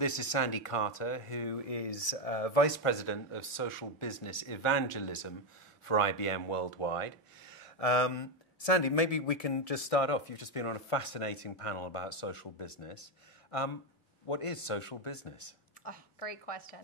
This is Sandy Carter, who is Vice President of Social Business Evangelism for IBM Worldwide. Sandy, maybe we can just start off. You've just been on a fascinating panel about social business. What is social business? Oh, great question.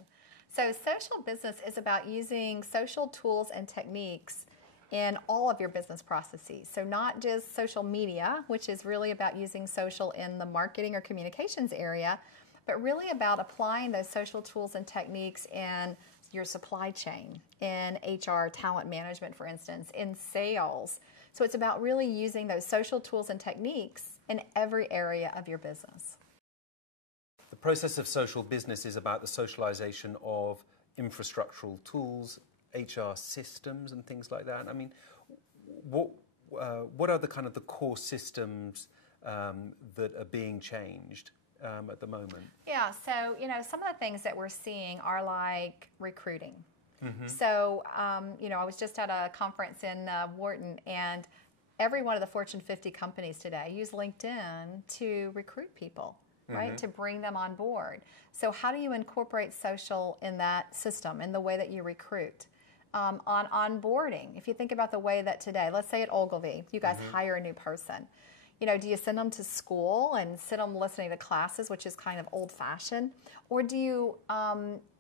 So social business is about using social tools and techniques in all of your business processes. So not just social media, which is really about using social in the marketing or communications area, but really about applying those social tools and techniques in your supply chain, in HR, talent management, for instance, in sales. So it's about really using those social tools and techniques in every area of your business. The process of social business is about the socialization of infrastructural tools, HR systems and things like that. I mean, what are the kind of the core systems that are being changed at the moment? Yeah, so, some of the things that we're seeing are like recruiting. Mm-hmm. So, I was just at a conference in Wharton, and every one of the Fortune 50 companies today use LinkedIn to recruit people, right, mm-hmm. to bring them on board. So how do you incorporate social in that system, in the way that you recruit? On onboarding, if you think about the way that today, let's say at Ogilvy, you guys mm-hmm. hire a new person. Do you send them to school and sit them listening to classes, which is kind of old-fashioned? Or do you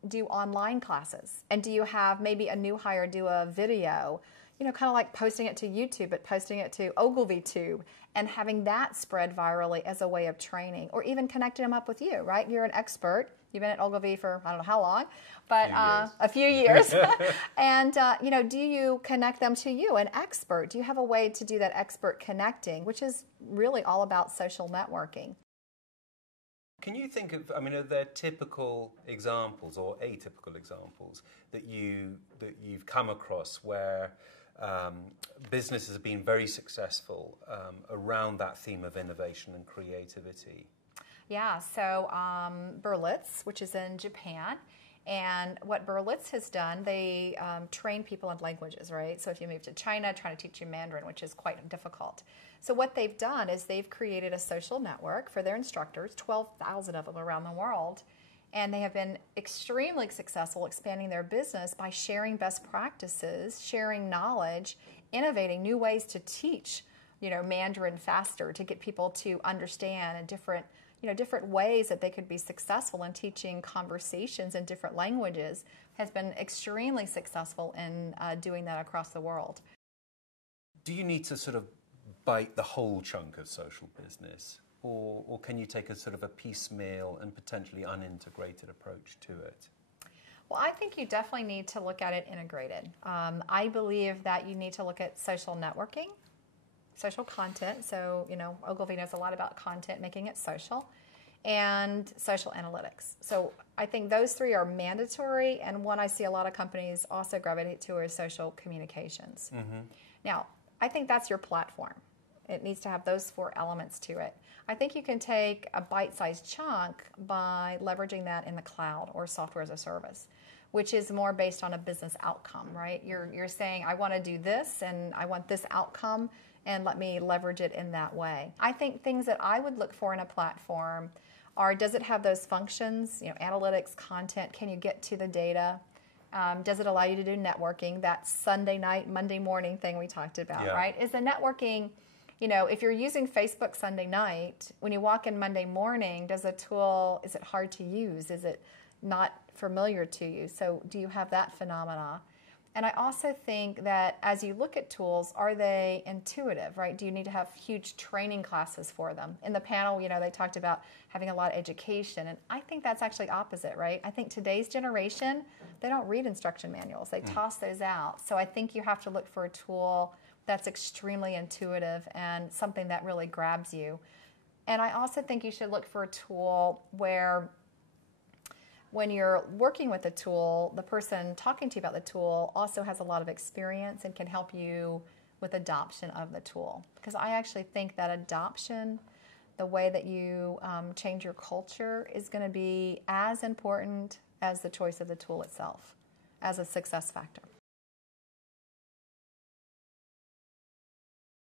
do online classes? And do you have maybe a new hire do a video, kind of like posting it to YouTube, but posting it to OgilvyTube and having that spread virally as a way of training, or even connecting them up with you, right? You're an expert. You've been at Ogilvy for I don't know how long, but a few years. And, do you connect them to you, an expert? Do you have a way to do that expert connecting, which is really all about social networking? Can you think of, are there typical examples or atypical examples that you've come across where businesses have been very successful around that theme of innovation and creativity? Yeah, so Berlitz, which is in Japan, and what Berlitz has done, they train people in languages, right? So if you move to China, trying to teach you Mandarin, which is quite difficult. So what they've done is they've created a social network for their instructors, 12,000 of them around the world, and they have been extremely successful expanding their business by sharing best practices, sharing knowledge, innovating new ways to teach, Mandarin faster, to get people to understand a different ways that they could be successful in teaching conversations in different languages, has been extremely successful in doing that across the world. Do you need to sort of bite the whole chunk of social business, or can you take a sort of a piecemeal and potentially unintegrated approach to it? Well, I think you definitely need to look at it integrated. I believe that you need to look at social networking, social content. So, Ogilvy knows a lot about content, making it social, and social analytics. So I think those three are mandatory, and one I see a lot of companies also gravitate to is social communications. Mm-hmm. Now, I think that's your platform. It needs to have those four elements to it. I think you can take a bite-sized chunk by leveraging that in the cloud or software as a service, which is more based on a business outcome, right? You're saying, I want to do this, and I want this outcome, and let me leverage it in that way. I think things that I would look for in a platform are, does it have those functions, analytics, content, can you get to the data? Does it allow you to do networking, that Sunday night, Monday morning thing we talked about, right? Is the networking, if you're using Facebook Sunday night, when you walk in Monday morning, does a tool, is it hard to use? Is it not familiar to you? So do you have that phenomena? And I also think that as you look at tools, are they intuitive, right? Do you need to have huge training classes for them? In the panel, they talked about having a lot of education, and I think that's actually opposite, right? I think today's generation, they don't read instruction manuals. They toss those out. So I think you have to look for a tool that's extremely intuitive and something that really grabs you. And I also think you should look for a tool where when you're working with the tool, the person talking to you about the tool also has a lot of experience and can help you with adoption of the tool. Because I actually think that adoption, the way that you change your culture, is going to be as important as the choice of the tool itself as a success factor.